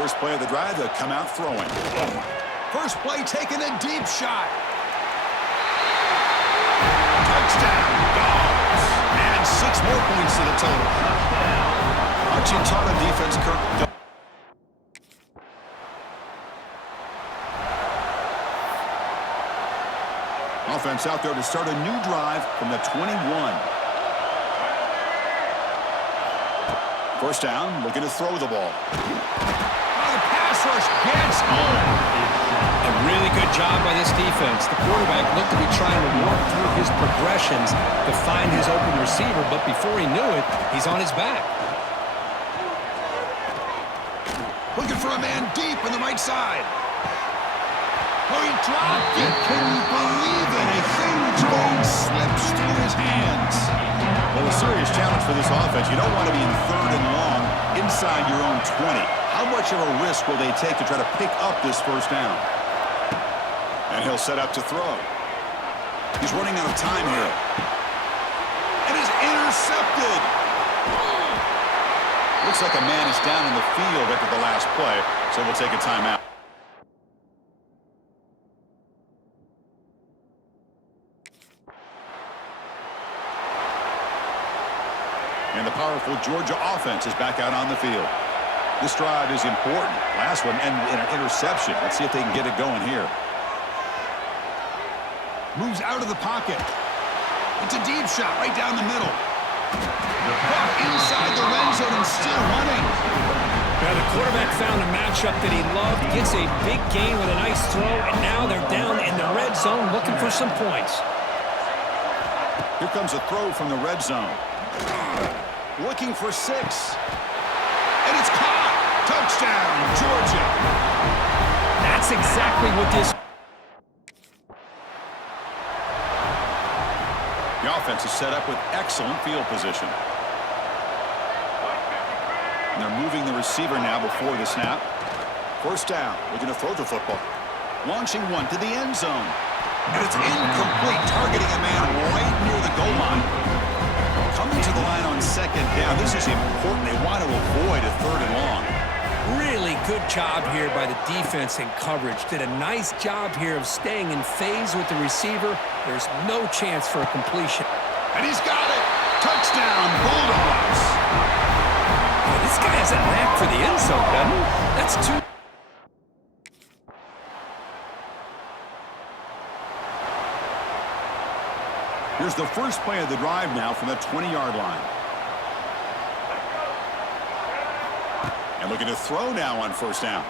First play of the drive, they'll come out throwing. First play, taking a deep shot. Touchdown, Dogs. And 6 more points to the total. Aren't you taught on defense, Kirk? Offense out there to start a new drive from the 21. First down, looking to throw the ball. The pass rush gets home. A really good job by this defense. The quarterback looked to be trying to work through his progressions to find his open receiver, but before he knew it, he's on his back. Looking for a man deep on the right side. Oh, he dropped it. Can you believe it? A huge ball slips through his hands. Well, a serious challenge for this offense. You don't want to be in 3rd and long inside your own 20. How much of a risk will they take to try to pick up this first down? And he'll set up to throw. He's running out of time here. And is intercepted. Looks like a man is down in the field after the last play, so we'll take a timeout. And the powerful Georgia offense is back out on the field. This drive is important. Last one and an interception. Let's see if they can get it going here. Moves out of the pocket. It's a deep shot right down the middle. Ball inside the red zone and still running. Now the quarterback found a matchup that he loved, gets a big gain with a nice throw, and now they're down in the red zone looking for some points. Here comes a throw from the red zone. Looking for 6. And it's caught. Touchdown, Georgia. That's exactly what this... The offense is set up with excellent field position. And they're moving the receiver now before the snap. First down. Looking to throw the football. Launching one to the end zone. And it's incomplete, targeting a man right near the goal line. Coming to the line on 2nd down. This is important. They want to avoid a 3rd and long. Really good job here by the defense in coverage. Did a nice job here of staying in phase with the receiver. There's no chance for a completion. And he's got it. Touchdown, Bulldogs. Oh, this guy has a knack for the end zone, doesn't he? That's 2. Here's the first play of the drive now from the 20-yard line. And looking to throw now on first down.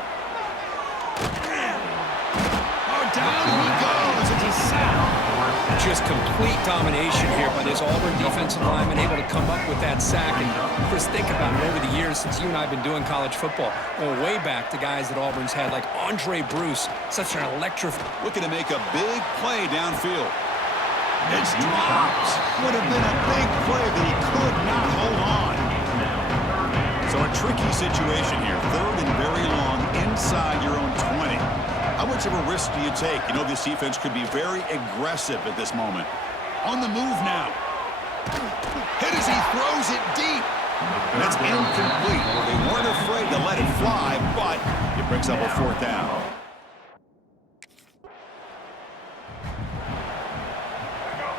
Oh, down he goes. It's a sack. Just complete domination here by this Auburn defensive lineman, able to come up with that sack. And Chris, think about it, over the years since you and I have been doing college football, going way back to guys that Auburn's had, like Andre Bruce, such an electric. Looking to make a big play downfield. It's dropped. Would have been a big play, but he could not hold on. So a tricky situation here. Third and very long inside your own 20. How much of a risk do you take? You know this defense could be very aggressive at this moment. On the move now. Hit as he throws it deep. And that's incomplete. They weren't afraid to let it fly, but it brings up a fourth down.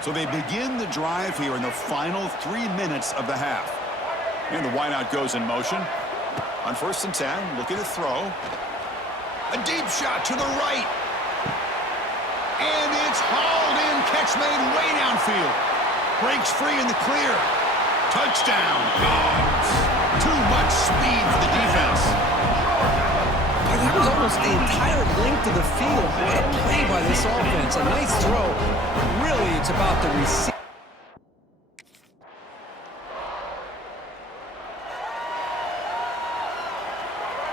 So they begin the drive here in the final 3 minutes of the half. And the wideout goes in motion. On 1st and 10, looking to throw. A deep shot to the right. And it's hauled in. Catch made way downfield. Breaks free in the clear. Touchdown, Dogs. Too much speed for the defense. Well, that was almost the entire length of the field. What a play by this offense. A nice throw. Really, it's about the receiver.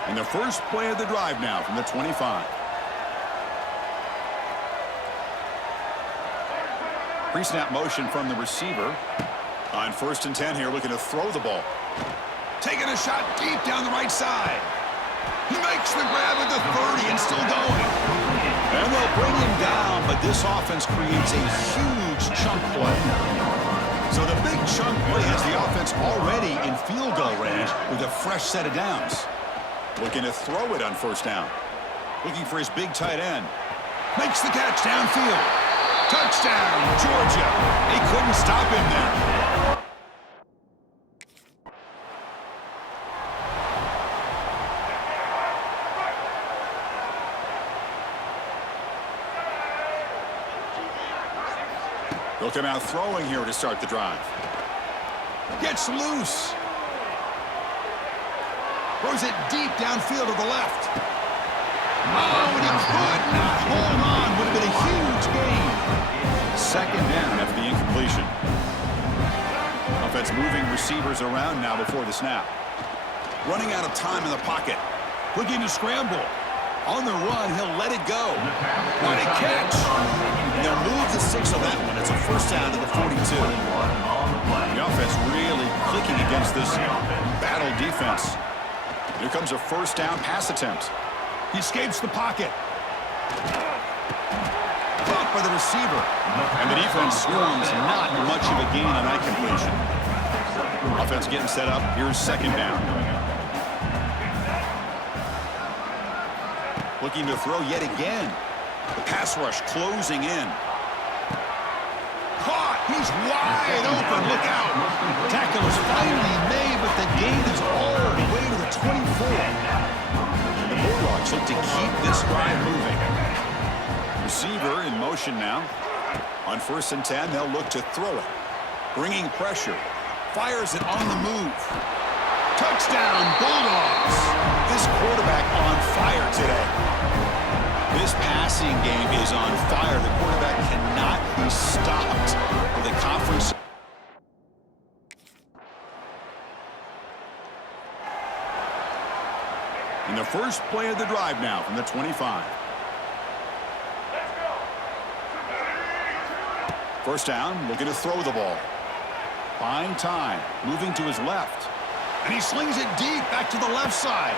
And the first play of the drive now from the 25. Pre-snap motion from the receiver. On 1st and 10 here, looking to throw the ball. Taking a shot deep down the right side. He makes the grab at the 30 and still going. And they'll bring him down, but this offense creates a huge chunk play. So the big chunk play has the offense already in field goal range with a fresh set of downs. Looking to throw it on 1st down. Looking for his big tight end. Makes the catch downfield. Touchdown, Georgia. They couldn't stop him there. They'll come out throwing here to start the drive. Gets loose. Throws it deep downfield to the left. Oh, and he could not hold on. Would have been a huge gain. 2nd down after the incompletion. Offense moving receivers around now before the snap. Running out of time in the pocket. Looking to scramble. On the run, he'll let it go. What a catch. And they'll move the 6 on that one. It's a 1st down to the 42. The offense really clicking against this battle defense. Here comes a 1st down pass attempt. He escapes the pocket. Caught by the receiver. And the defense screams not much of a gain on that completion. Offense getting set up. Here's 2nd down. Looking to throw yet again. The pass rush closing in. Caught. He's wide open. Look out. Tackle is finally made, but the gain is all the way to the 24. The BullDogs look to keep this drive moving. Receiver in motion now. On 1st and 10, they'll look to throw it. Bringing pressure. Fires it on the move. Touchdown, Bulldogs. This quarterback on fire today. This passing game is on fire. The quarterback cannot be stopped with a conference. In the first play of the drive now from the 25. 1st down, looking to throw the ball. Buying time, moving to his left. And he slings it deep back to the left side.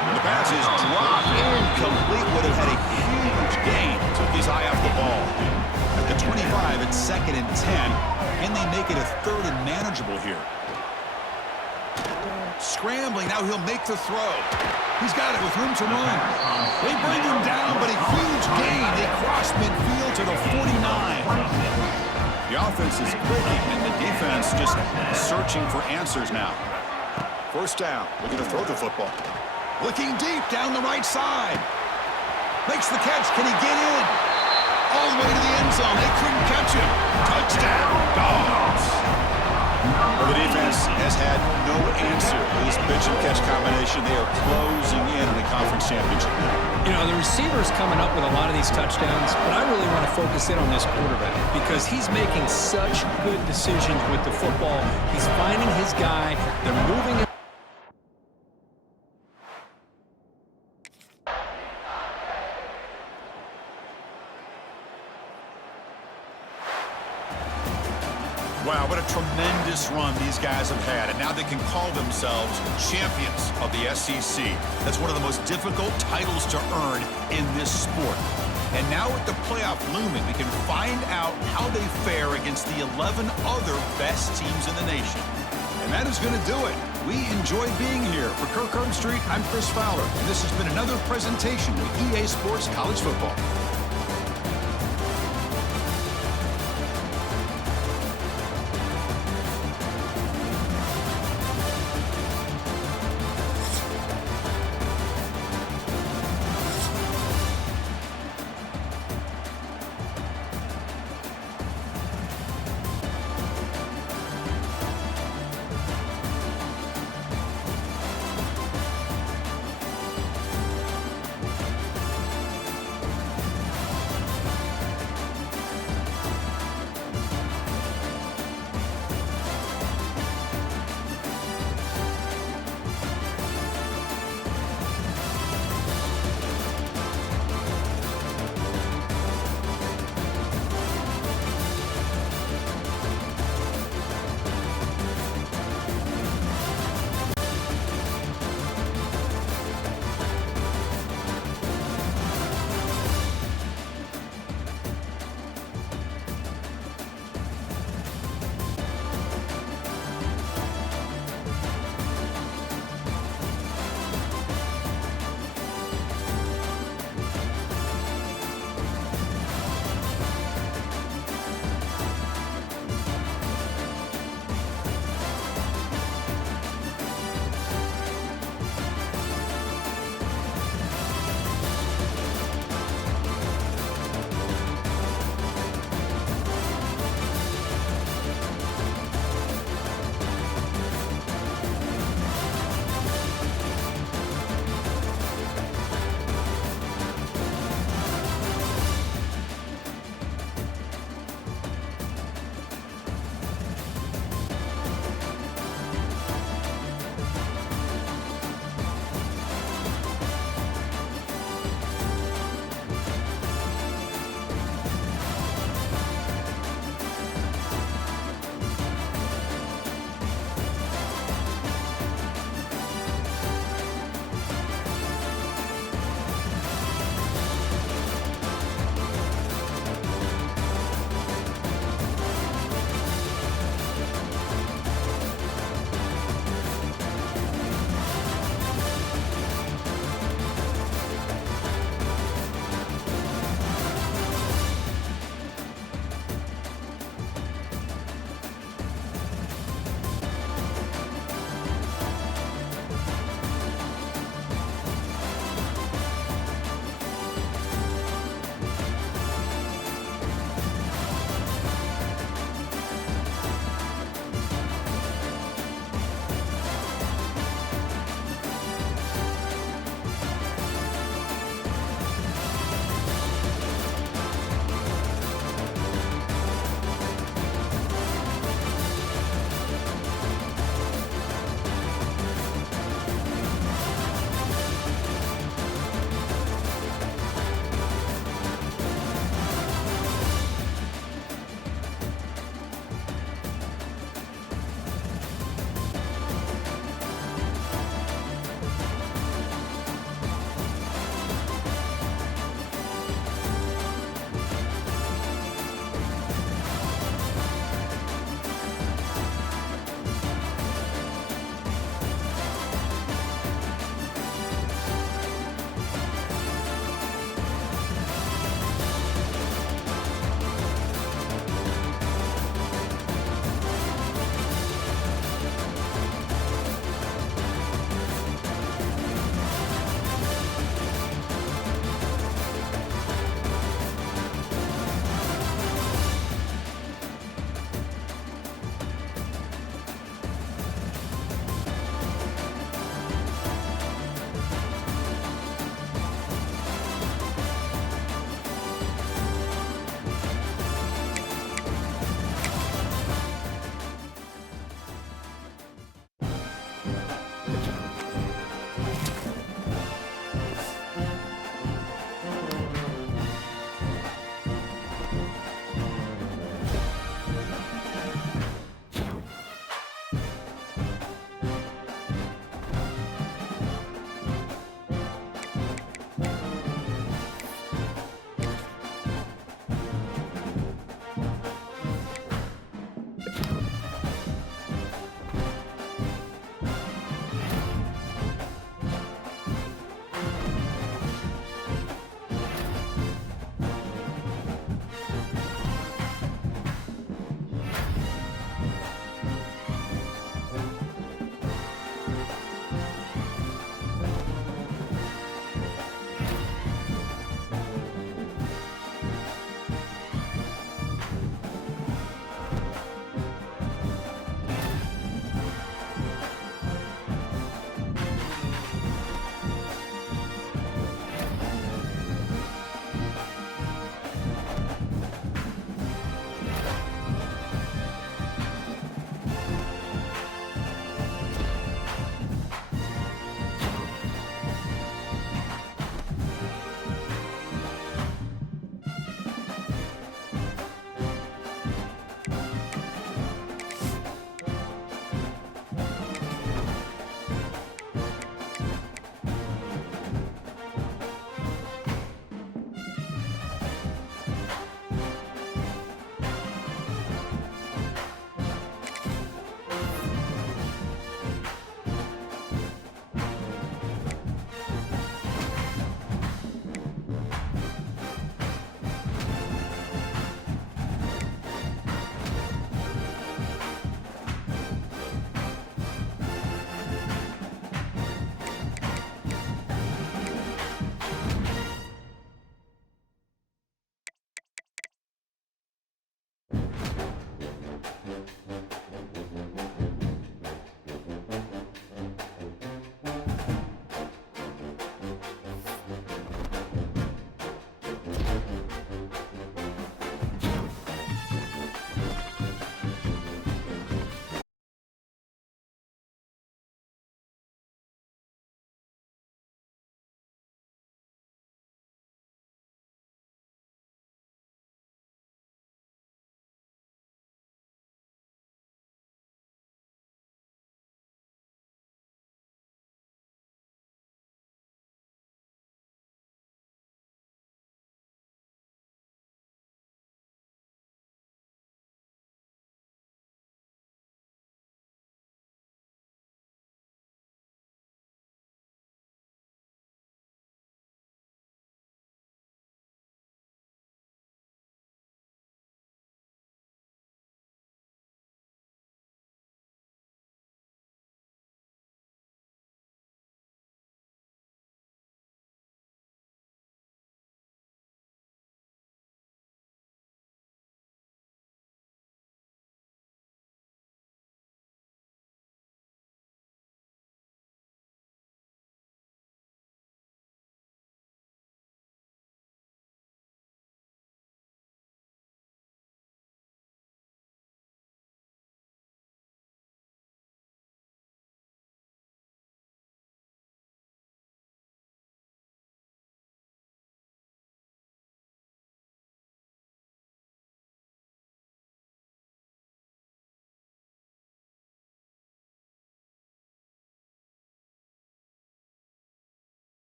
And the pass is dropped incomplete. Would have had a huge gain. Took his eye off the ball. At the 25, it's 2nd and 10. And they make it a 3rd and manageable here. Scrambling, now he'll make the throw. He's got it with room to run. They bring him down, but a huge gain. They cross midfield to the 49. The offense is clicking, and the defense just searching for answers now. 1st down, looking to throw the football. Looking deep down the right side. Makes the catch. Can he get in? All the way to the end zone. They couldn't catch him. Touchdown, Dogs. Well, the defense has had no answer for this pitch and catch combination. They are closing in on the conference championship. You know, the receiver's coming up with a lot of these touchdowns, but I really want to focus in on this quarterback because he's making such good decisions with the football. He's finding his guy. They're moving him. Wow, what a tremendous run these guys have had, and now they can call themselves champions of the SEC. That's one of the most difficult titles to earn in this sport. And now with the playoff looming, we can find out how they fare against the 11 other best teams in the nation. And that is going to do it. We enjoy being here. For Kirk Street, I'm Chris Fowler, and this has been another presentation of EA Sports College Football.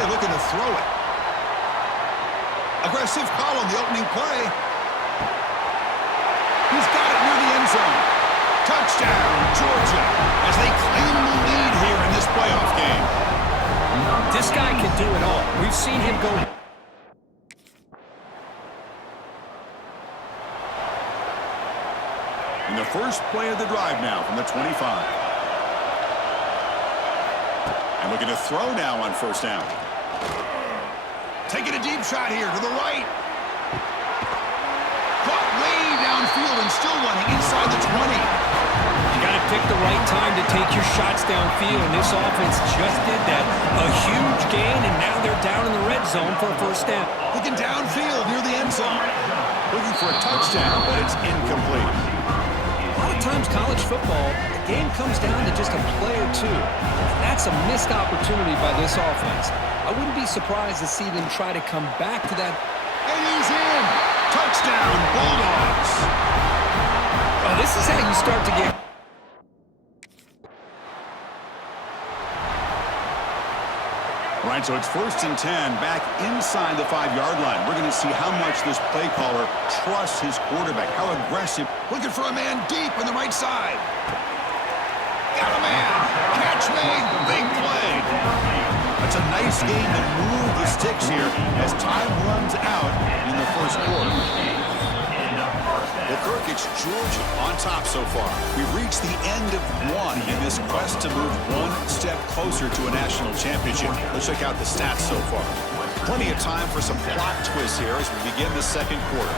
play, looking to throw it. Aggressive call on the opening play. He's got it near the end zone. Touchdown, Georgia, as they claim the lead here in this playoff game. This guy can do it all. We've seen him go. In the first play of the drive now from the 25. And looking to throw now on first down. Taking a deep shot here to the right. Caught way downfield and still running inside the 20. You got to pick the right time to take your shots downfield, and this offense just did that. A huge gain, and now they're down in the red zone for a first down. Looking downfield near the end zone. Looking for a touchdown, but it's incomplete. A lot of times college football, the game comes down to just a play or two. That's a missed opportunity by this offense. I wouldn't be surprised to see them try to come back to that. And he's in. Touchdown, Bulldogs. Oh, this is how you start to get. All right, so it's 1st and 10 back inside the 5-yard line. We're going to see how much this play caller trusts his quarterback, how aggressive. Looking for a man deep on the right side. Got a man. Catch made. Big play. That's a nice game to move the sticks here as time runs out in the first quarter. Well, Kirk, it's Georgia on top so far. We've reached the end of one in this quest to move one step closer to a national championship. Let's check out the stats so far. Plenty of time for some plot twists here as we begin the second quarter.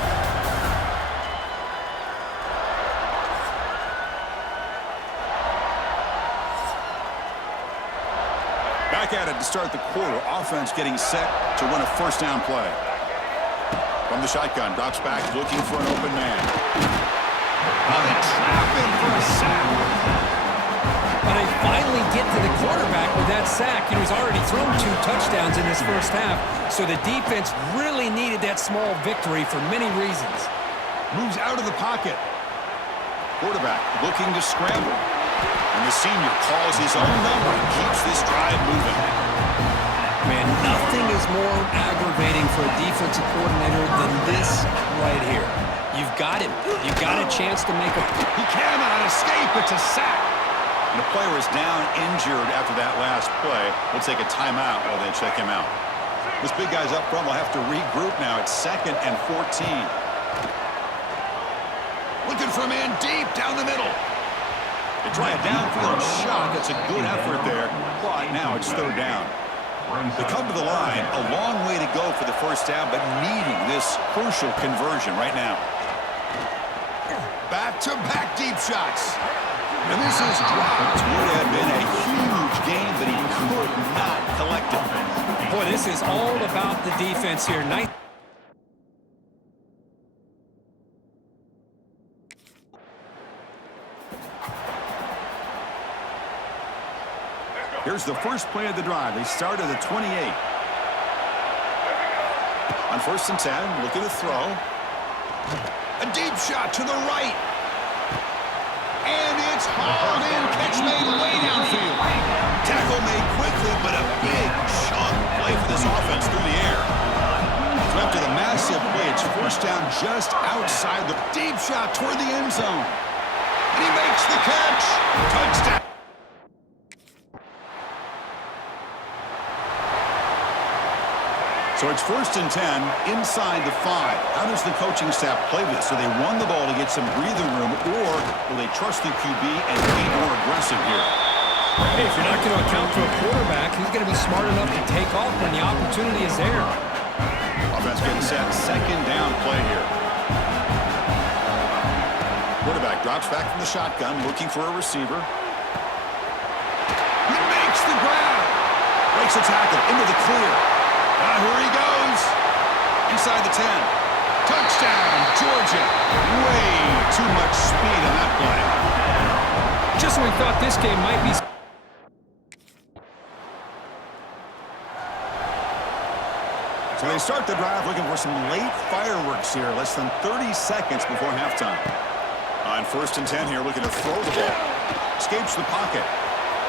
Back at it to start the quarter. Offense getting set to run a first down play. From the shotgun, drops back, looking for an open man. They trap him for a sack. But they finally get to the quarterback with that sack. He's already thrown 2 touchdowns in this first half, so the defense really needed that small victory for many reasons. Moves out of the pocket. Quarterback looking to scramble. And the senior calls his own number and keeps this drive moving. Man, nothing is more aggravating for a defensive coordinator than this right here. You've got him. You've got a chance to make a... He cannot escape. It's a sack. And the player is down injured after that last play. We'll take a timeout while they check him out. This big guy's up front will have to regroup now. It's 2nd and 14. Looking for a man deep down the middle. They try a downfield shot. That's a good effort there. But now it's 3rd down. They come to the line, a long way to go for the first down, but needing this crucial conversion right now. Back-to-back deep shots. And this is dropped. Would have been a huge game, but he could not collect it. Boy, this is all about the defense here. Nice. Here's the first play of the drive. They start at the 28. On 1st and 10, looking to throw. A deep shot to the right. And it's hauled in. Catch made way downfield. Tackle made quickly, but a big chunk play for this offense through the air. So after the massive play, it's 1st down just outside the deep shot toward the end zone. And he makes the catch. Touchdown. So it's 1st and 10 inside the 5. How does the coaching staff play this? Do they run the ball to get some breathing room, or will they trust the QB and be more aggressive here? Hey, if you're not going to account for a quarterback, he's going to be smart enough to take off when the opportunity is there. Offense getting set. 2nd down play here. Quarterback drops back from the shotgun, looking for a receiver. He makes the grab. Breaks a tackle into the clear. Here he goes. Inside the 10. Touchdown, Georgia. Way too much speed on that play. Just when we thought this game might be... So they start the drive looking for some late fireworks here. Less than 30 seconds before halftime. On 1st and 10 here, looking to throw the ball. Escapes the pocket.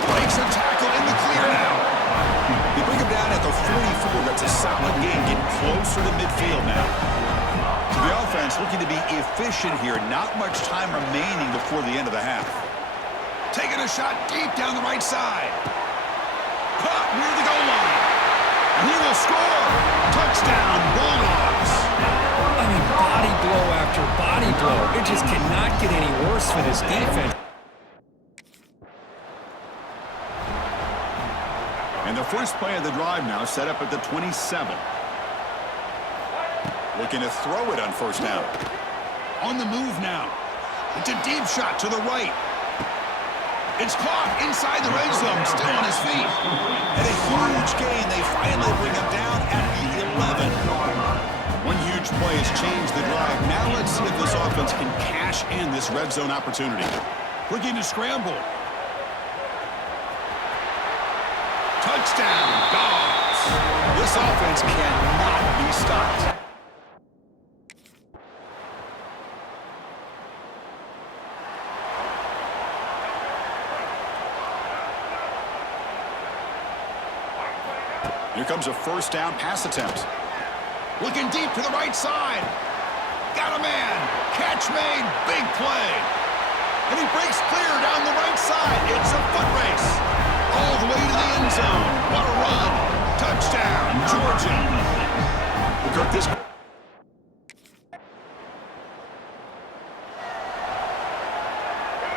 Breaks a tackle in the clear now. They bring him down at the Oh, that's a solid gain. Getting closer to midfield now. So the offense looking to be efficient here. Not much time remaining before the end of the half. Taking a shot deep down the right side. Caught near the goal line. And he will score. Touchdown, Bulldogs. I mean, body blow after body blow. It just cannot get any worse for this defense. And the first play of the drive now set up at the 27. Looking to throw it on first down. On the move now. It's a deep shot to the right. It's caught inside the red zone, still on his feet. And a huge gain. They finally bring him down at the 11. One huge play has changed the drive. Now let's see if this offense can cash in this red zone opportunity. Looking to scramble. Touchdown, Dogs. This offense cannot be stopped. Here comes a first down pass attempt. Looking deep to the right side. Got a man. Catch made. Big play. And he breaks clear down the right side. It's a foot race. All the way to the end zone. What a run. Touchdown, Georgia. Look at this.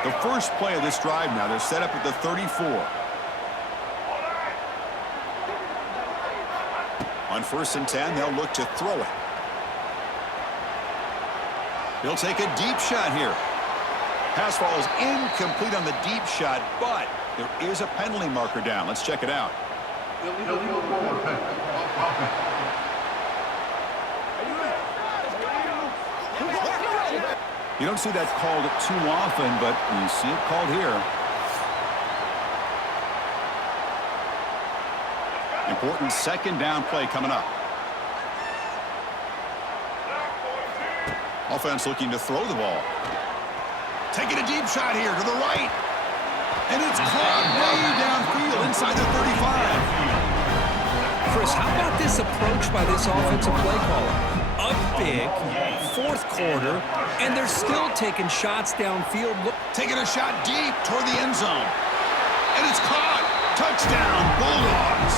The first play of this drive now, they're set up at the 34. On 1st and 10, they'll look to throw it. He'll take a deep shot here. Pass falls incomplete on the deep shot, but there is a penalty marker down. Let's check it out. You don't see that called too often, but you see it called here. Important second down play coming up. Offense looking to throw the ball. Taking a deep shot here to the right. And it's caught way downfield inside the 35. Chris, how about this approach by this offensive play caller? Up big, fourth quarter, and they're still taking shots downfield. Taking a shot deep toward the end zone. And it's caught. Touchdown, Bulldogs.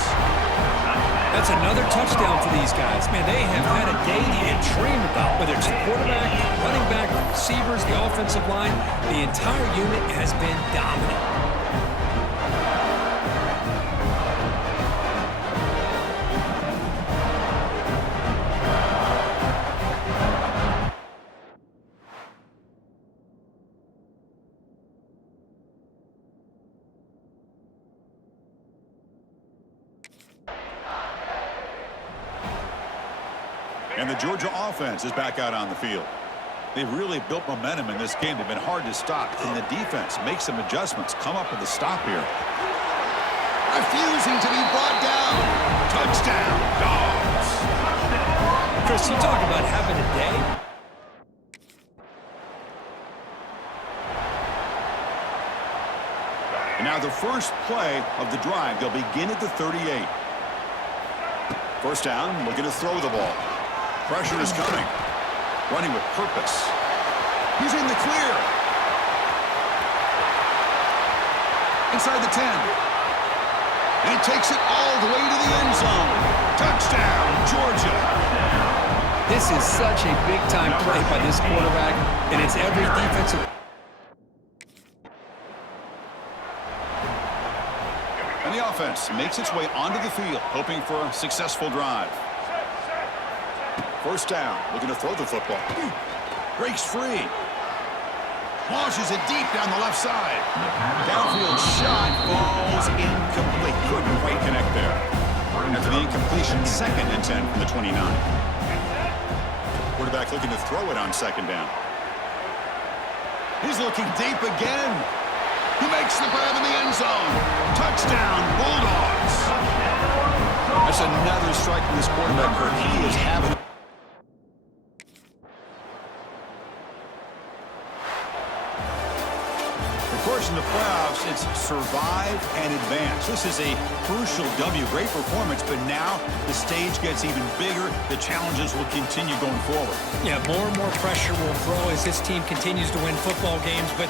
That's another touchdown for these guys. Man, they have had a day they dream about. Whether it's the quarterback, running back, receivers, the offensive line, the entire unit has been dominant. And the Georgia offense is back out on the field. They've really built momentum in this game. They've been hard to stop. Can the defense make some adjustments? Come up with a stop here. Refusing to be brought down. Touchdown, Dogs. Chris, you talk about having a day. And now the first play of the drive. They'll begin at the 38. First down, looking to throw the ball. Pressure is coming. Running with purpose. He's in the clear. Inside the 10. And he takes it all the way to the end zone. Touchdown, Georgia. This is such a big-time play by this quarterback, and it's every defensive. And the offense makes its way onto the field, hoping for a successful drive. First down, looking to throw the football. Breaks free. Launches it deep down the left side. Downfield shot falls incomplete. Couldn't quite connect there. After the incompletion, 2nd and 10 from the 29. Quarterback looking to throw it on 2nd down. He's looking deep again. He makes the grab in the end zone. Touchdown, Bulldogs. That's another strike from this quarterback, Kirk. He is having... Of course, in the playoffs, defense survive and advance. This is a crucial W. Great performance, but now the stage gets even bigger. The challenges will continue going forward. Yeah, more and more pressure will grow as this team continues to win football games, but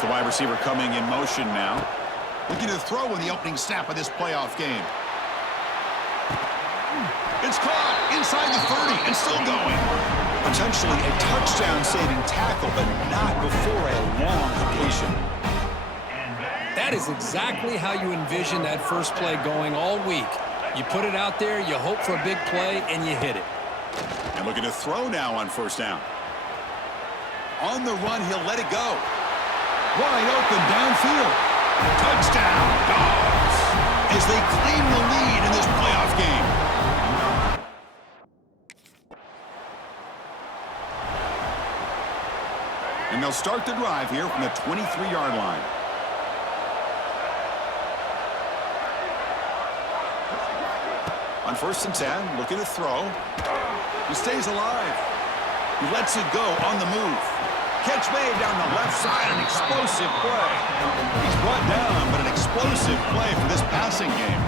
That's the wide receiver coming in motion now. Looking to throw in the opening snap of this playoff game. It's caught inside the 30 and still going. Potentially a touchdown-saving tackle, but not before a long completion. That is exactly how you envision that first play going all week. You put it out there, you hope for a big play, and you hit it. And looking to throw now on first down. On the run, he'll let it go. Wide open downfield. Touchdown, Dogs, as they claim the lead in this playoff game. And they'll start the drive here from the 23-yard line. On first and 10, looking to throw. He stays alive. He lets it go on the move. Catch made down the left side, an explosive play. He's brought down, but an explosive play for this passing game.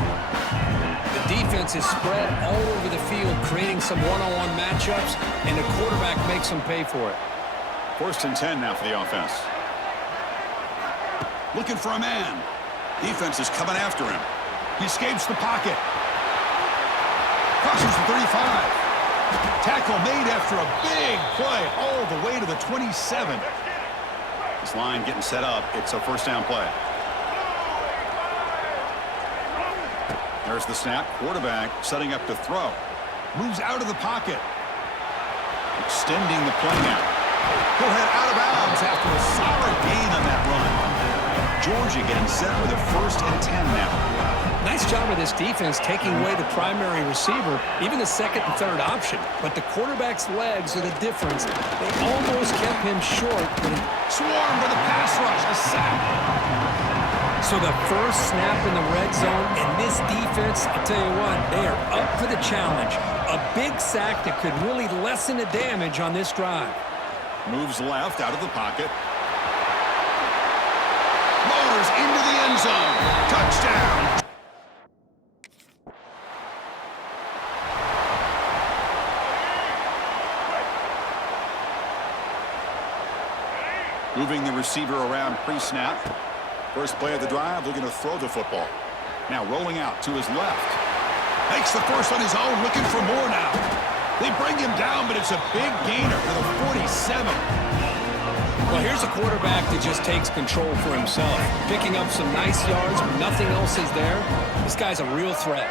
The defense is spread all over the field, creating some one-on-one matchups, and the quarterback makes them pay for it. First and 10 now for the offense. Looking for a man. Defense is coming after him. He escapes the pocket. Crosses the 35. Tackle made after a big play all the way to the 27. This line getting set up. It's a first down play. There's the snap. Quarterback setting up to throw. Moves out of the pocket. Extending the play now. He'll head out of bounds after a solid gain on that run. Georgia getting set with a first and 10 now. Nice job of this defense taking away the primary receiver, even the second and third option. But the quarterback's legs are the difference. They almost kept him short. Swarm for the pass rush. A sack. So the first snap in the red zone, and this defense, I'll tell you what, they are up for the challenge. A big sack that could really lessen the damage on this drive. Moves left out of the pocket. Motors into the end zone. Touchdown. Moving the receiver around pre-snap. First play of the drive, looking to throw the football. Now rolling out to his left. Makes the first on his own, looking for more now. They bring him down, but it's a big gainer to the 47. Well, here's a quarterback that just takes control for himself. Picking up some nice yards when nothing else is there. This guy's a real threat.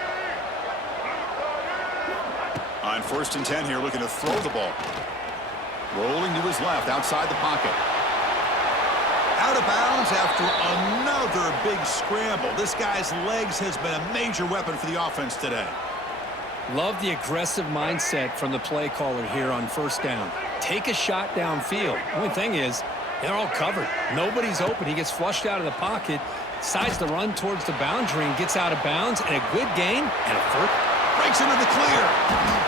On first and 10 here, looking to throw the ball. Rolling to his left, outside the pocket. Out of bounds after another big scramble. This guy's legs has been a major weapon for the offense today. Love the aggressive mindset from the play caller here on first down. Take a shot downfield. The only thing is, they're all covered. Nobody's open. He gets flushed out of the pocket, decides to run towards the boundary and gets out of bounds, and a good gain and a first. Breaks into the clear.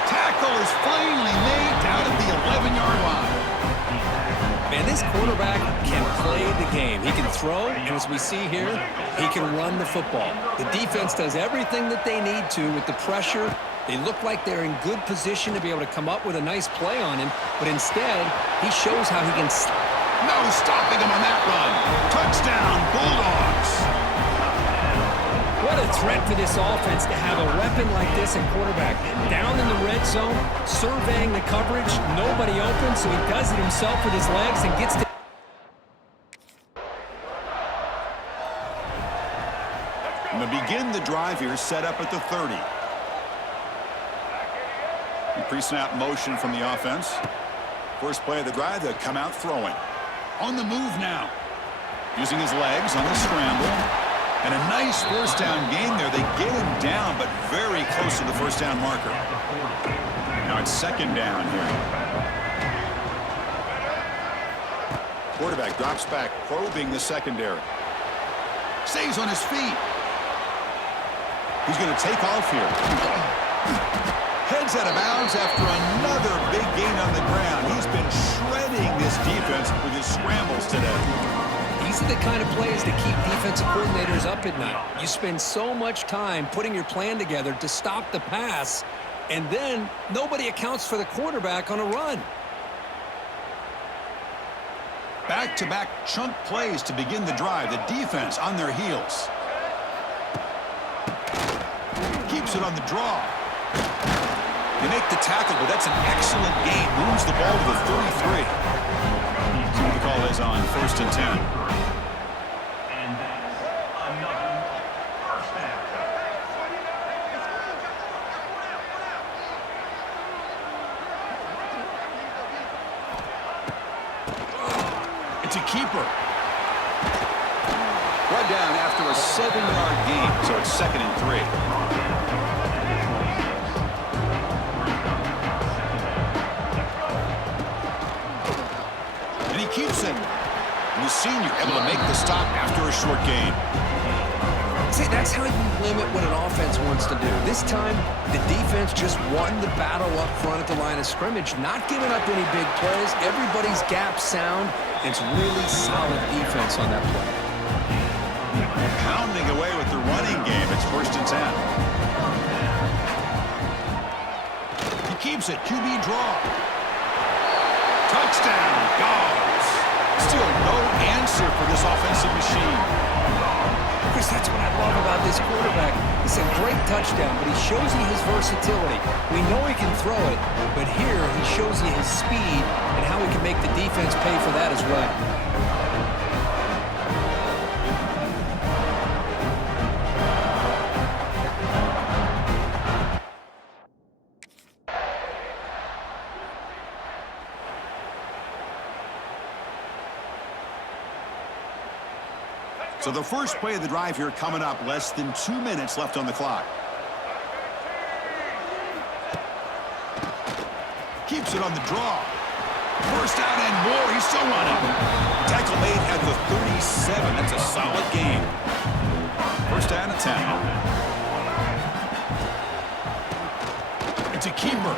Tackle is finally made down at the 11-yard line. Man, this quarterback can play the game. He can throw, and as we see here, he can run the football. The defense does everything that they need to with the pressure. They look like they're in good position to be able to come up with a nice play on him, but instead, he shows how he can... No stopping him on that run. Touchdown, Bulldogs. What a threat for this offense to have a weapon like this at quarterback. Down in the red zone, surveying the coverage, nobody open, so he does it himself with his legs and gets to... And to begin the drive here, set up at the 30. Pre-snap motion from the offense. First play of the drive, they'll come out throwing. On the move now. Using his legs on the scramble. And a nice first down gain there. They get him down, but very close to the first down marker. Now it's second down here. Quarterback drops back, probing the secondary. Stays on his feet. He's going to take off here. Heads out of bounds after another big gain on the ground. He's been shredding this defense with his scrambles today. These are the kind of plays that keep defensive coordinators up at night. You spend so much time putting your plan together to stop the pass, and then nobody accounts for the quarterback on a run. Back-to-back chunk plays to begin the drive. The defense on their heels. Keeps it on the draw. They make the tackle, but that's an excellent gain. Moves the ball to the 33. See what the call is on first and 10. It's a keeper. Brought down after a 7-yard gain, so it's 2nd and 3. And he keeps it. And the senior able to make the stop after a short gain. See, that's how you limit what an offense wants to do. This time, the defense just won the battle up front at the line of scrimmage, not giving up any big plays. Everybody's gap sound. It's really solid defense on that play. Pounding away with the running game. It's 1st and 10. He keeps it. QB draw. Touchdown, Dogs. Still no answer for this offensive machine. Chris, that's what I love about this quarterback. It's a great touchdown, but he shows you his versatility. We know he can throw it, but here he shows you his speed and how he can make the defense pay for that as well. So the first play of the drive here coming up. Less than 2 minutes left on the clock. Keeps it on the draw. First down and more. He's still running. Tackle made at the 37. That's a solid gain. 1st down and 10. It's a keeper.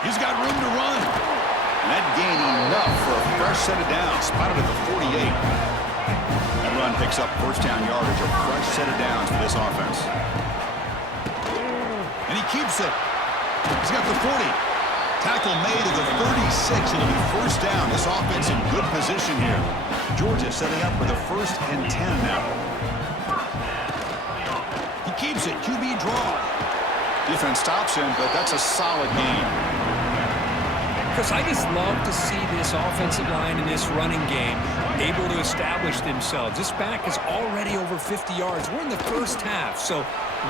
He's got room to run. And that gain enough for a fresh set of downs. Spotted at the 48. That run picks up 1st down yardage, a fresh set of downs for this offense. And he keeps it. He's got the 40. Tackle made at the 36. It'll be 1st down. This offense in good position here. Georgia setting up for the 1st and 10 now. He keeps it. QB draw. Defense stops him, but that's a solid gain. Chris, I just love to see this offensive line in this running game able to establish themselves. This back is already over 50 yards. We're in the first half, so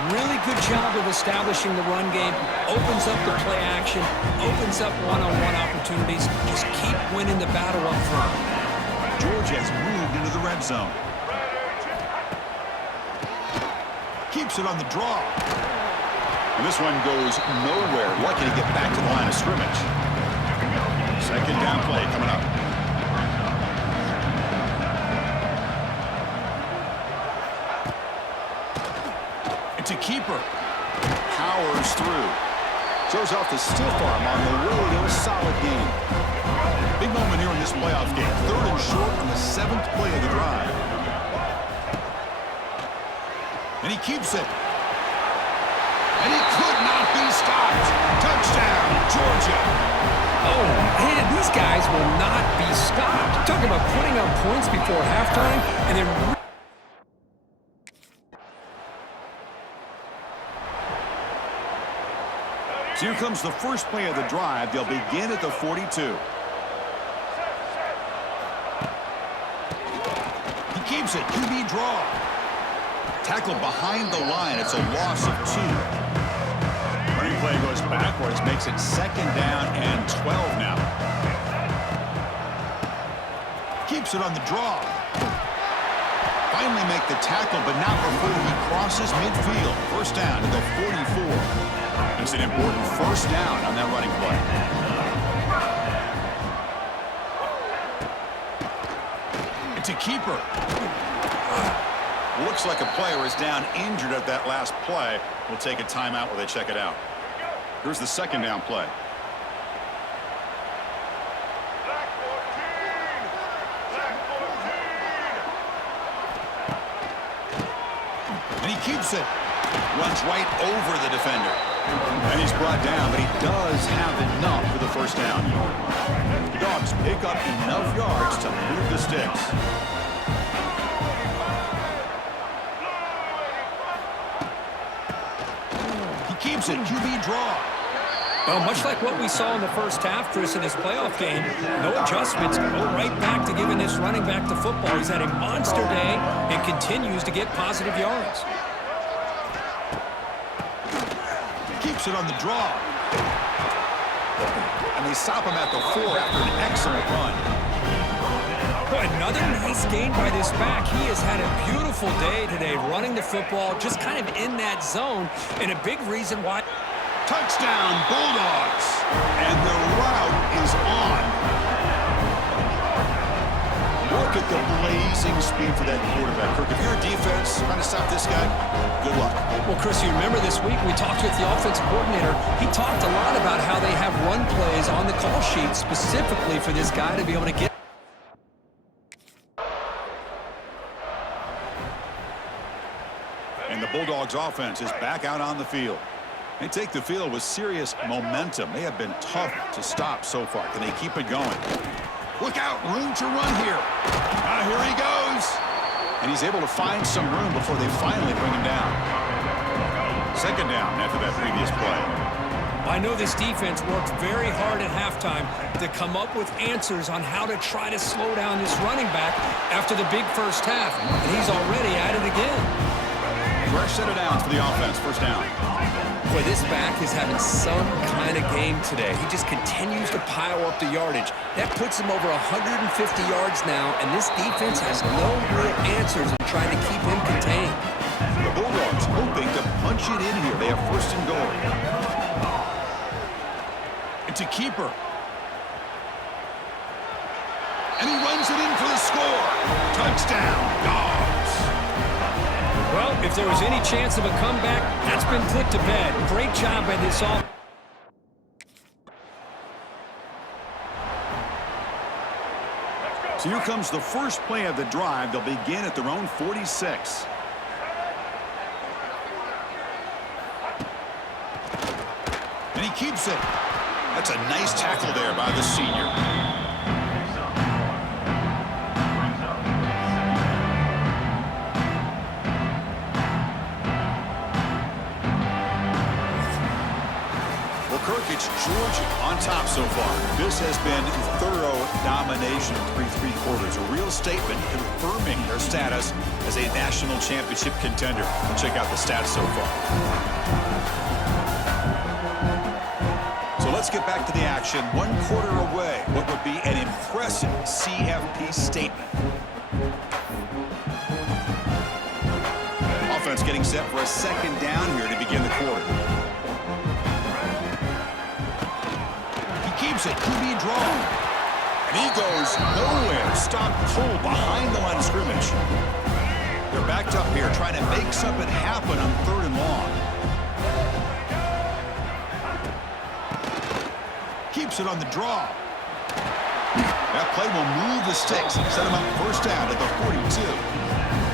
really good job of establishing the run game. Opens up the play action, opens up one-on-one opportunities. Just keep winning the battle up front. Georgia has moved into the red zone. Keeps it on the draw. And this one goes nowhere. Lucky to get back to the line of scrimmage. 2nd down play coming up. It's a keeper. Powers through. Shows off the stiff arm on the way to a solid game. Big moment here in this playoff game. 3rd and short on the 7th play of the drive. And he keeps it. And he could not be stopped. Touchdown, Georgia. Oh, man, these guys will not be stopped. Talking about putting up points before halftime, and then... So here comes the first play of the drive. They'll begin at the 42. He keeps it. QB draw. Tackled behind the line. It's a loss of 2. Running play goes backwards. Makes it 2nd down and 12 now. Keeps it on the draw. Finally make the tackle, but not before he crosses midfield. 1st down to the 44. It's an important 1st down on that running play. It's a keeper. Looks like a player is down injured at that last play. We'll take a timeout while they check it out. Here's the 2nd down play. And he keeps it. Runs right over the defender. And he's brought down, but he does have enough for the 1st down. The Dogs pick up enough yards to move the sticks. He keeps it. QB draw. Well, much like what we saw in the first half, Chris, in this playoff game, no adjustments. Go right back to giving this running back to football. He's had a monster day and continues to get positive yards. Keeps it on the draw. And they stop him at the 4 after an excellent run. Boy, another nice gain by this back. He has had a beautiful day today running the football, just kind of in that zone, and a big reason why. Touchdown, Bulldogs. And the route is on. Look at the blazing speed for that quarterback. Kirk, if you're a defense trying to stop this guy, good luck. Well, Chris, you remember this week we talked with the offensive coordinator. He talked a lot about how they have run plays on the call sheet specifically for this guy to be able to get. And the Bulldogs offense is back out on the field. They take the field with serious momentum. They have been tough to stop so far. Can they keep it going? Look out, room to run here. Here he goes. And he's able to find some room before they finally bring him down. Second down after that previous play. I know this defense worked very hard at halftime to come up with answers on how to try to slow down this running back after the big first half. And he's already at it again. Fresh set of downs for the offense. First down. Boy, this back is having some kind of game today. He just continues to pile up the yardage. That puts him over 150 yards now, and this defense has no real answers in trying to keep him contained. The Bulldogs hoping to punch it in here. They have first and goal. It's a keeper. And he runs it in for the score. Touchdown, Dogs. Well, if there was any chance of a comeback, that's been put to bed. Great job by this offense. So here comes the first play of the drive. They'll begin at their own 46. And he keeps it. That's a nice tackle there by the senior. It's Georgia on top so far. This has been thorough domination through 3/4. A real statement confirming their status as a national championship contender. We'll check out the stats so far. So let's get back to the action. 1/4 away. What would be an impressive CFP statement. Offense getting set for a second down here to begin the quarter. Keeps it, QB draw. And he goes nowhere. Stop cold behind the line of scrimmage. They're backed up here trying to make something happen on 3rd and long. Keeps it on the draw. That play will move the sticks and set him up first down at the 42.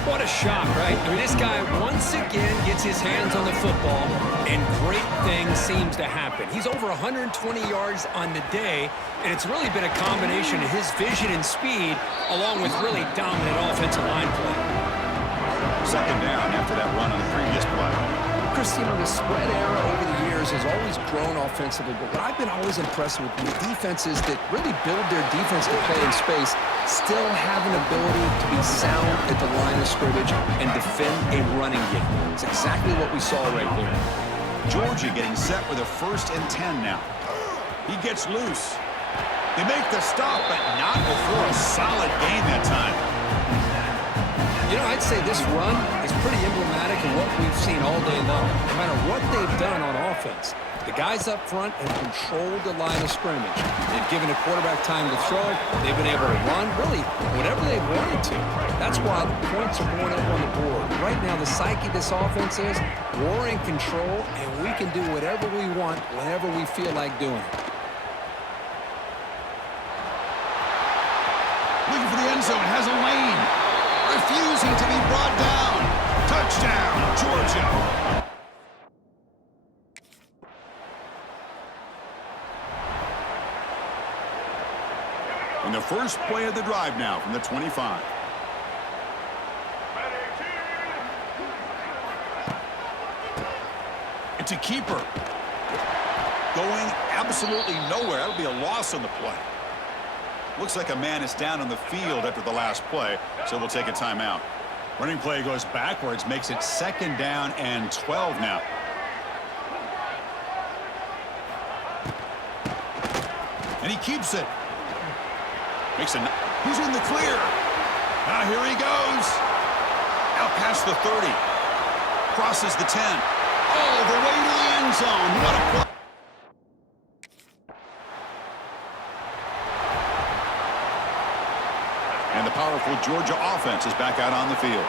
What a shot, right? I mean, this guy once again gets his hands on the football, and great things seems to happen. He's over 120 yards on the day, and it's really been a combination of his vision and speed, along with really dominant offensive line play. Second down after that run on the previous play. Chris, you know, the spread era over the years has always grown offensively, but what I've been always impressed with the defenses that really build their defense to play in space still have an ability to be sound at the line of scrimmage and defend a running game. It's exactly what we saw right there. Georgia getting set with a 1st and 10 now. He gets loose. They make the stop, but not before a solid gain that time. You know, I'd say this run is pretty emblematic of what we've seen all day long. No matter what they've done on offense, the guys up front have controlled the line of scrimmage. They've given the quarterback time to throw. They've been able to run, really, whatever they've wanted to. That's why the points are going up on the board. Right now, the psyche of this offense is we're in control, and we can do whatever we want whenever we feel like doing it. Looking for the end zone, has a lane. Refusing to be brought down. Touchdown, Georgia. And the first play of the drive now from the 25. It's a keeper. Going absolutely nowhere. That'll be a loss on the play. Looks like a man is down on the field after the last play, so we'll take a timeout. Running play goes backwards, makes it 2nd down and 12 now. And he keeps it. Makes a He's in the clear. Now here he goes. Out past the 30. Crosses the 10. All the way to the end zone. What a play. And the powerful Georgia offense is back out on the field.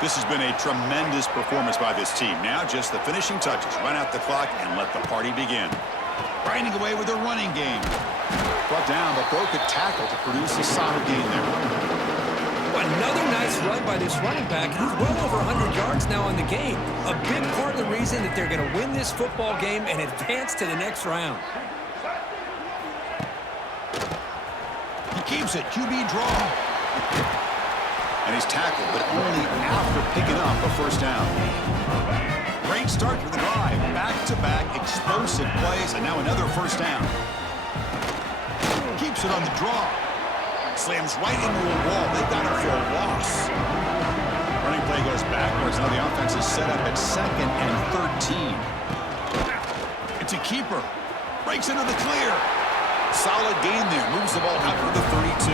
This has been a tremendous performance by this team. Now just the finishing touches. Run out the clock and let the party begin. Grinding away with their running game. Brought down, but broke a tackle to produce a solid gain there. Another nice run by this running back. He's well over 100 yards now in the game. A big part of the reason that they're going to win this football game and advance to the next round. He keeps it. QB draw. And he's tackled, but only after picking up a first down. Great start for the drive. Back-to-back explosive plays, and now another first down. Keeps it on the draw. Slams right into a wall. They got it for a loss. Running play goes backwards. Now the offense is set up at 2nd and 13. It's a keeper. Breaks into the clear. Solid gain there. Moves the ball out for the 32.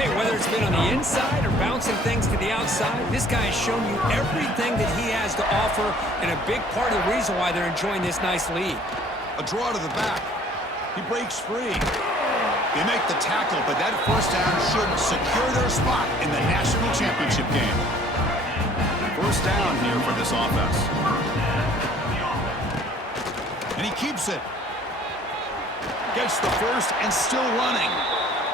Hey, whether it's been on the inside or bouncing things to the outside, this guy has shown you everything that he has to offer, and a big part of the reason why they're enjoying this nice lead. A draw to the back. He breaks free. They make the tackle, but that first down should secure their spot in the national championship game. First down here for this offense. And he keeps it. Gets the first and still running.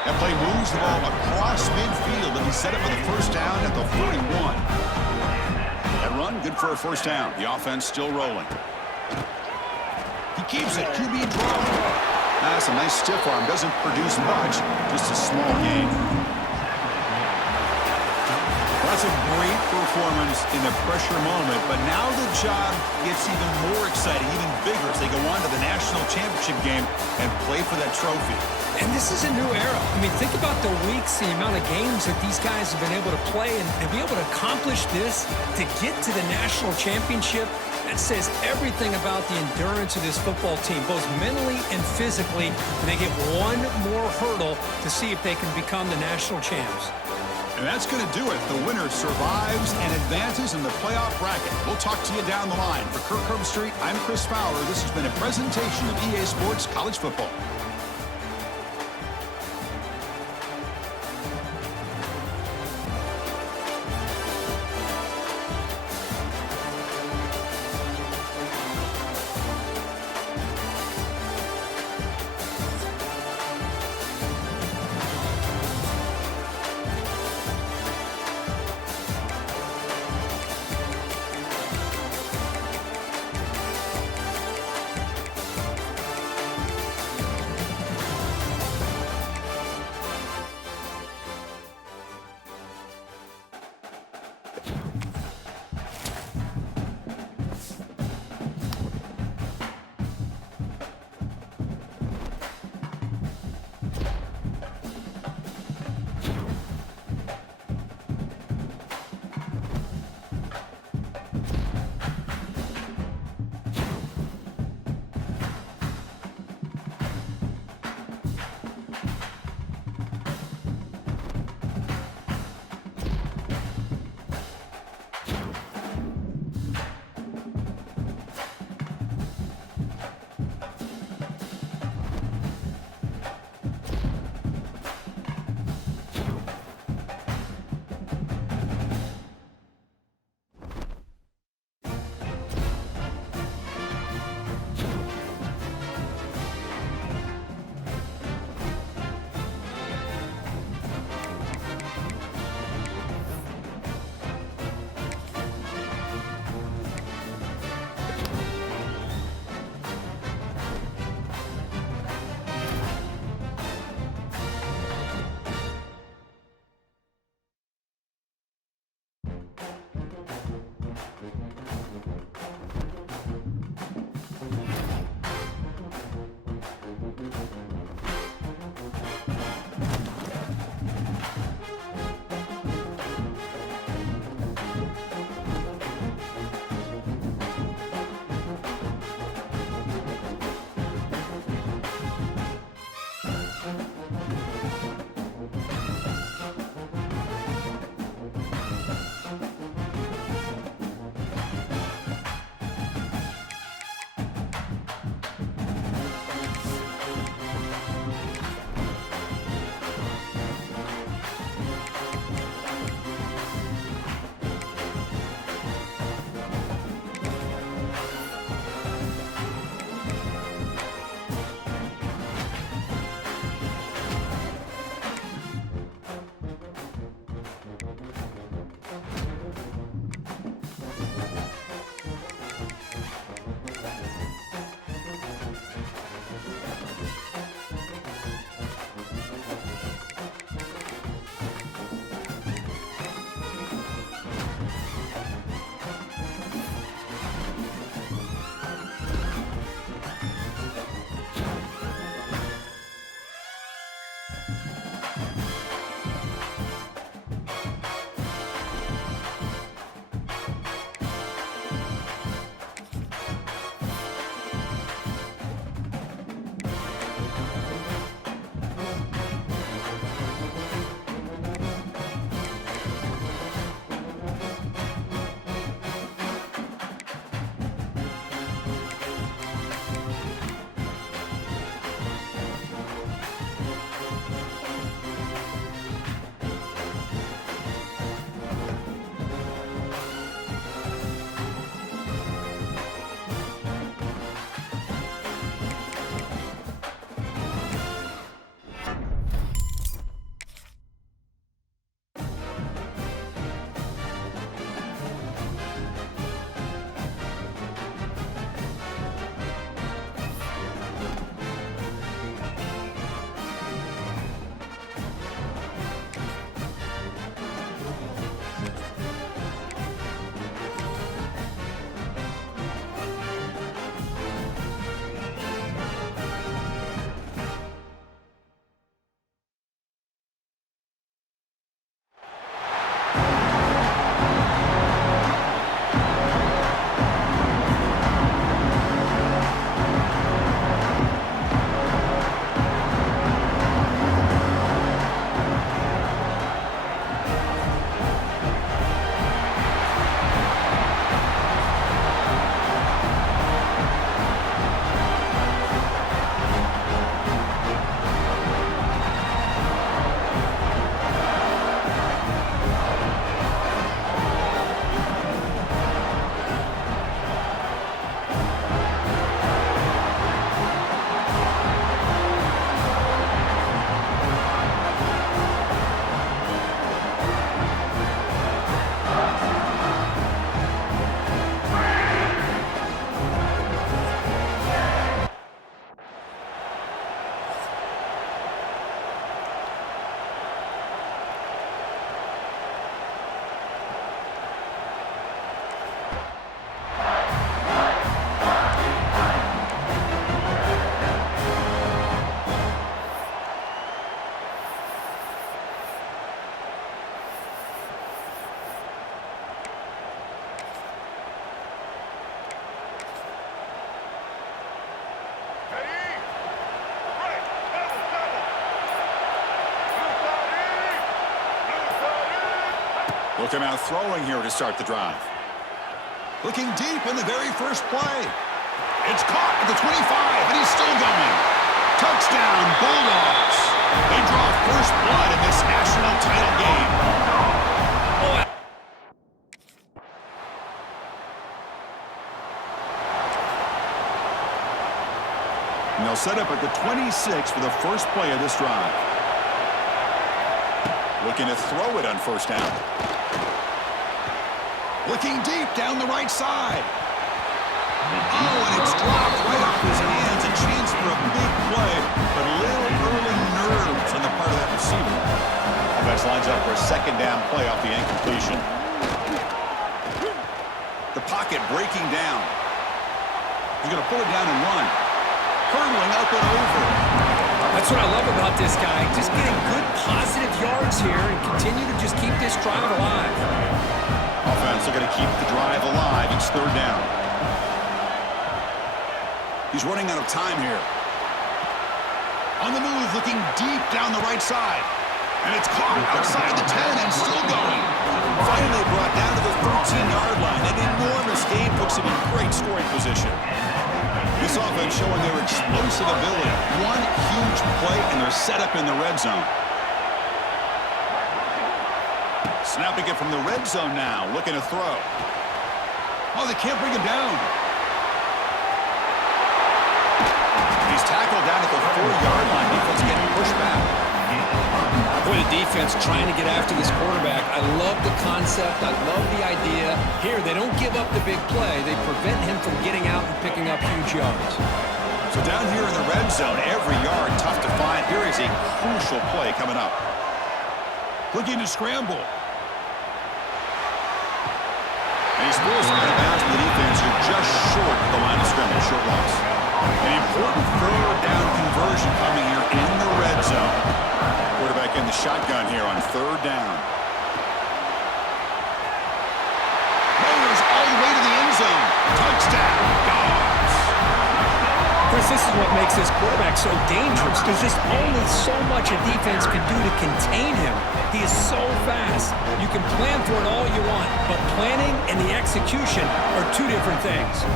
That play moves the ball across midfield, and he set it for the first down at the 41. That run, good for a first down. The offense still rolling. He keeps it. QB draw. That's a nice stiff arm. Doesn't produce much. Just a small gain. That's a great performance in the pressure moment, but now the job gets even more exciting, even bigger as they go on to the national championship game and play for that trophy. And this is a new era. I mean, think about the weeks, the amount of games that these guys have been able to play, and to be able to accomplish this, to get to the national championship, that says everything about the endurance of this football team, both mentally and physically. And they get one more hurdle to see if they can become the national champs. And that's going to do it. The winner survives and advances in the playoff bracket. We'll talk to you down the line. For Kirk Herbstreit, I'm Chris Fowler. This has been a presentation of EA Sports College Football. Looking out throwing here to start the drive. Looking deep in the very first play. It's caught at the 25, and he's still going. Touchdown, Bulldogs. They draw first blood in this national title game. And they'll set up at the 26 for the first play of this drive. Looking to throw it on first down. Looking deep down the right side. Oh, and it's dropped right off his hands. A chance for a big play, but a little early nerves on the part of that receiver. Offense lines up for a second down play off the incompletion. The pocket breaking down. He's going to pull it down and run. Hurtling up and over. That's what I love about this guy. Just getting good positive yards here and continue to just keep this drive alive. Offense looking to keep the drive alive. It's third down. He's running out of time here. On the move, looking deep down the right side. And it's caught outside the 10 and still going. Finally brought down to the 13-yard line. An enormous gain puts him in great scoring position. This offense showing their explosive ability. One huge play, and they're set up in the red zone. Snapping it from the red zone now, looking to throw. Oh, they can't bring him down. He's tackled down at the 4-yard line. Defense getting pushed back. Boy, the defense trying to get after this quarterback. I love the concept. I love the idea. Here, they don't give up the big play. They prevent him from getting out and picking up huge yards. So down here in the red zone, every yard tough to find. Here is a crucial play coming up. Looking to scramble. And he's forced out of bounds from the defense. You're just short of the line of scrimmage. Short loss. An important third down conversion coming here in the red zone. Quarterback in the shotgun here on third down. Raiders all the way to the end zone. Touchdown, Dogs. Chris, this is what makes this quarterback so dangerous. There's just only so much a defense can do to contain him. He is so fast. You can plan for it all you want, but planning and the execution are two different things.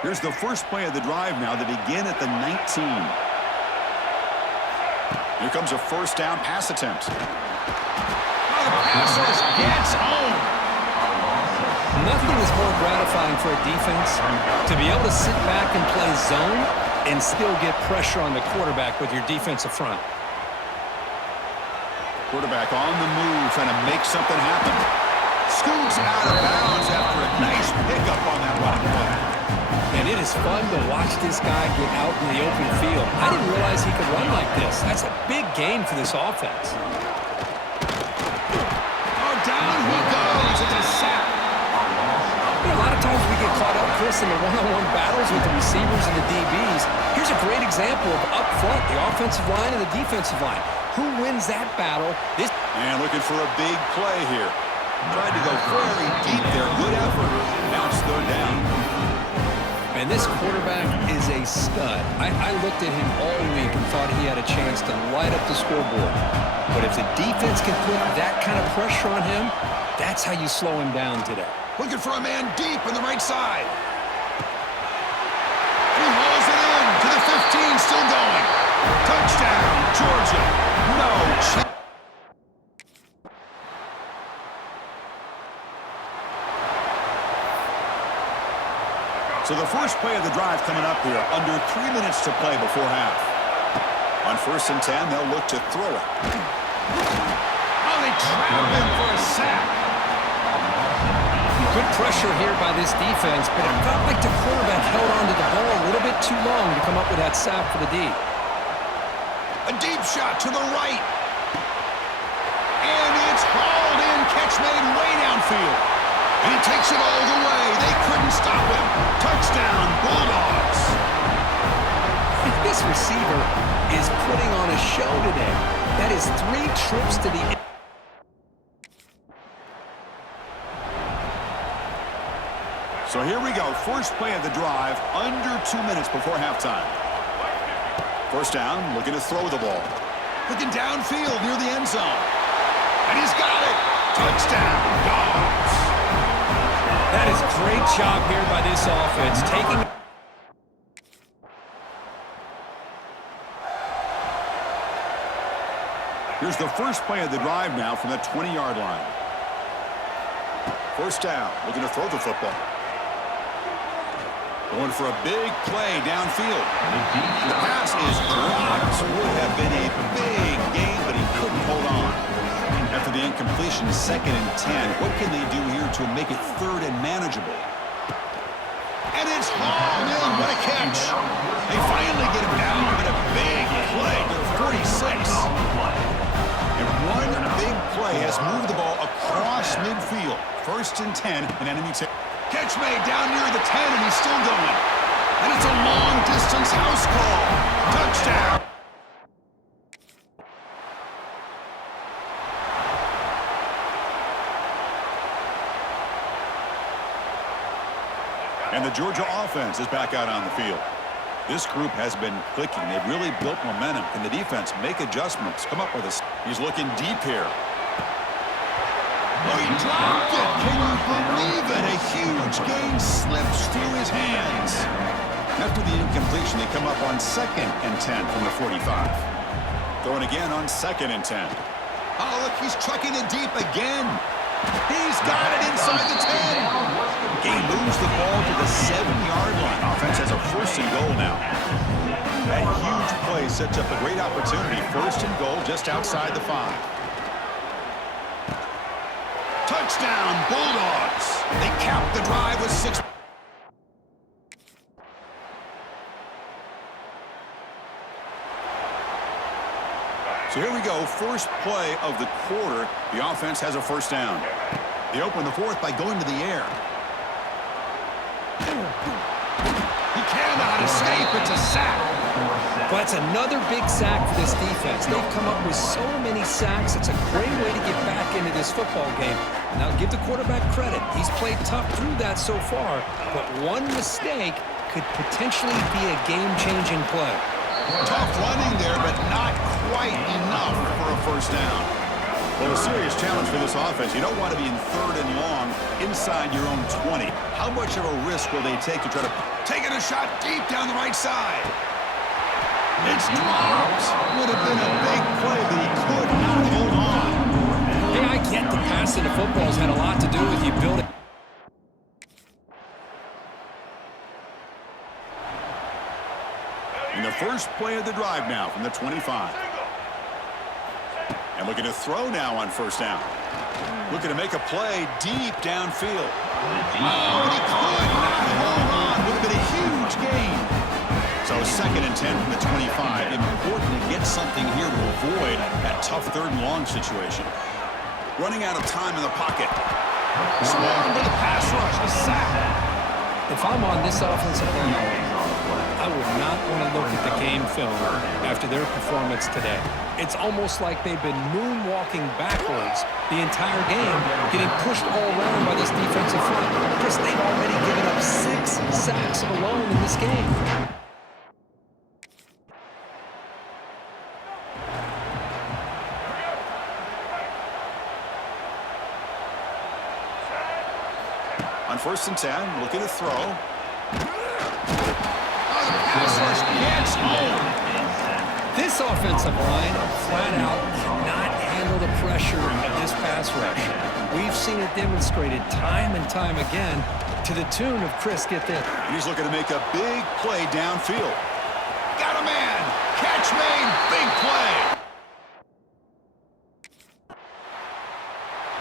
Here's the first play of the drive now. They begin at the 19. Here comes a first down pass attempt. Oh, the pass gets home. Nothing is more gratifying for a defense to be able to sit back and play zone and still get pressure on the quarterback with your defensive front. Quarterback on the move, trying to make something happen. Scoots out of bounds after a nice pickup on that run play. And it is fun to watch this guy get out in the open field. I didn't realize he could run like this. That's a big gain for this offense. Oh, down he goes. It's a sack. You know, a lot of times we get caught up, Chris, in the one-on-one battles with the receivers and the DBs. Here's a great example of up front, the offensive line and the defensive line. Who wins that battle? And looking for a big play here. Tried to go very deep there. Good effort. Now it's third down. And this quarterback is a stud. I looked at him all week and thought he had a chance to light up the scoreboard. But if the defense can put that kind of pressure on him, that's how you slow him down today. Looking for a man deep on the right side. He hauls it in to the 15, still going. Touchdown, Georgia. No chance. So the first play of the drive coming up here, under 3 minutes to play before half. On 1st and 10, they'll look to throw it. Oh, they trap him for a sack. Good pressure here by this defense, but it felt like the quarterback held on to the ball a little bit too long to come up with that sack for the D. A deep shot to the right. And it's hauled in, catch made way downfield. And he takes it all the way. They couldn't stop him. Touchdown, Bulldogs. This receiver is putting on a show today. That is 3 trips to the... So here we go. First play of the drive, under 2 minutes before halftime. First down, looking to throw the ball. Looking downfield near the end zone. And he's got it. Touchdown, Dogs. That is great job here by this offense. Here's the first play of the drive now from the 20-yard line. First down, looking to throw the football. Going for a big play downfield. The pass is dropped. Would have been a big game, but he couldn't hold on. After the incompletion, 2nd and 10. What can they do here to make it 3rd and manageable? And it's hauled in. What a catch. They finally get him down with a big play to the 46. And one big play has moved the ball across midfield. 1st and 10, an enemy take. Catch made down near the 10, and he's still going. And it's a long-distance house call. Touchdown. And the Georgia offense is back out on the field. This group has been clicking. They've really built momentum. Can the defense make adjustments? Come up with a... He's looking deep here. Oh, he dropped it. Can you believe it? A huge gain slips through his hands. After the incompletion, they come up on 2nd and 10 from the 45. Throwing again on 2nd and 10. Oh, look, he's trucking it deep again. He's got it inside the 10. He moves the ball to the 7-yard line. Offense has a 1st and goal now. That huge play sets up a great opportunity. 1st and goal just outside the 5. Touchdown, Bulldogs. They cap the drive with 6. So here we go. First play of the quarter. The offense has a 1st down. They open the 4th by going to the air. He cannot escape. It's a sack. Well, that's another big sack for this defense. They've come up with so many sacks. It's a great way to get back into this football game. Now, give the quarterback credit. He's played tough through that so far, but one mistake could potentially be a game-changing play. Tough running there, but not quite enough for a 1st down. Well, a serious challenge for this offense. You don't want to be in 3rd and long inside your own 20. How much of a risk will they take to try to... Taking a shot deep down the right side. It's dropped. Would have been a big play, but he could not hold on. Hey, I get the passing of football has had a lot to do with you building. In the first play of the drive now from the 25. And looking to throw now on 1st down. Looking to make a play deep downfield. Oh, and he could not hold on. Would have been a huge gain. So 2nd and 10 from the 25. Important to get something here to avoid that tough 3rd and long situation. Running out of time in the pocket. Swarmed with a pass rush. A sack. If I'm on this offensive line, I would not want to look at the game film after their performance today. It's almost like they've been moonwalking backwards the entire game, getting pushed all around by this defensive front. Chris, they've already given up 6 sacks alone in this game. On 1st and 10, looking to throw. This offensive line, flat out, cannot handle the pressure of this pass rush. We've seen it demonstrated time and time again to the tune of Chris, get this. He's looking to make a big play downfield. Got a man. Catch made. Big play.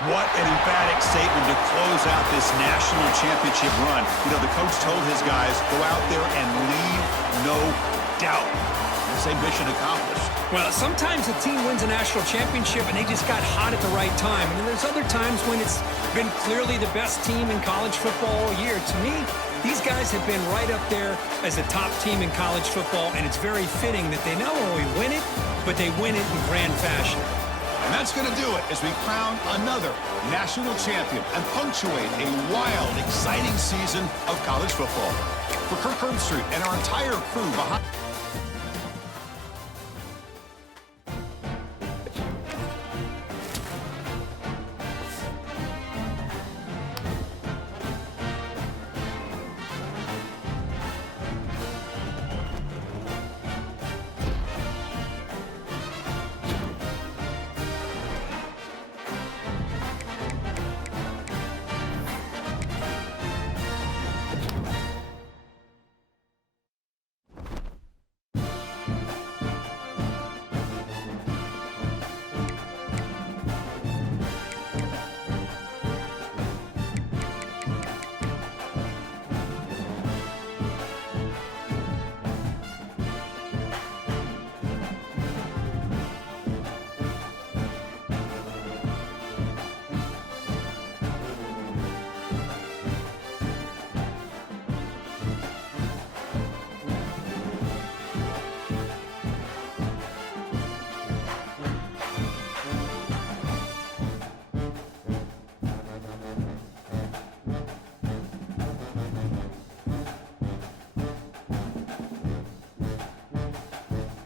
What an emphatic statement to close out this national championship run. You know, the coach told his guys, go out there and leave no doubt. Say mission accomplished. Well, sometimes a team wins a national championship and they just got hot at the right time. And then there's other times when it's been clearly the best team in college football all year. To me, these guys have been right up there as a top team in college football, and it's very fitting that they not only win it, but they win it in grand fashion. And that's going to do it as we crown another national champion and punctuate a wild, exciting season of college football. For Kirk Herbstreit and our entire crew behind...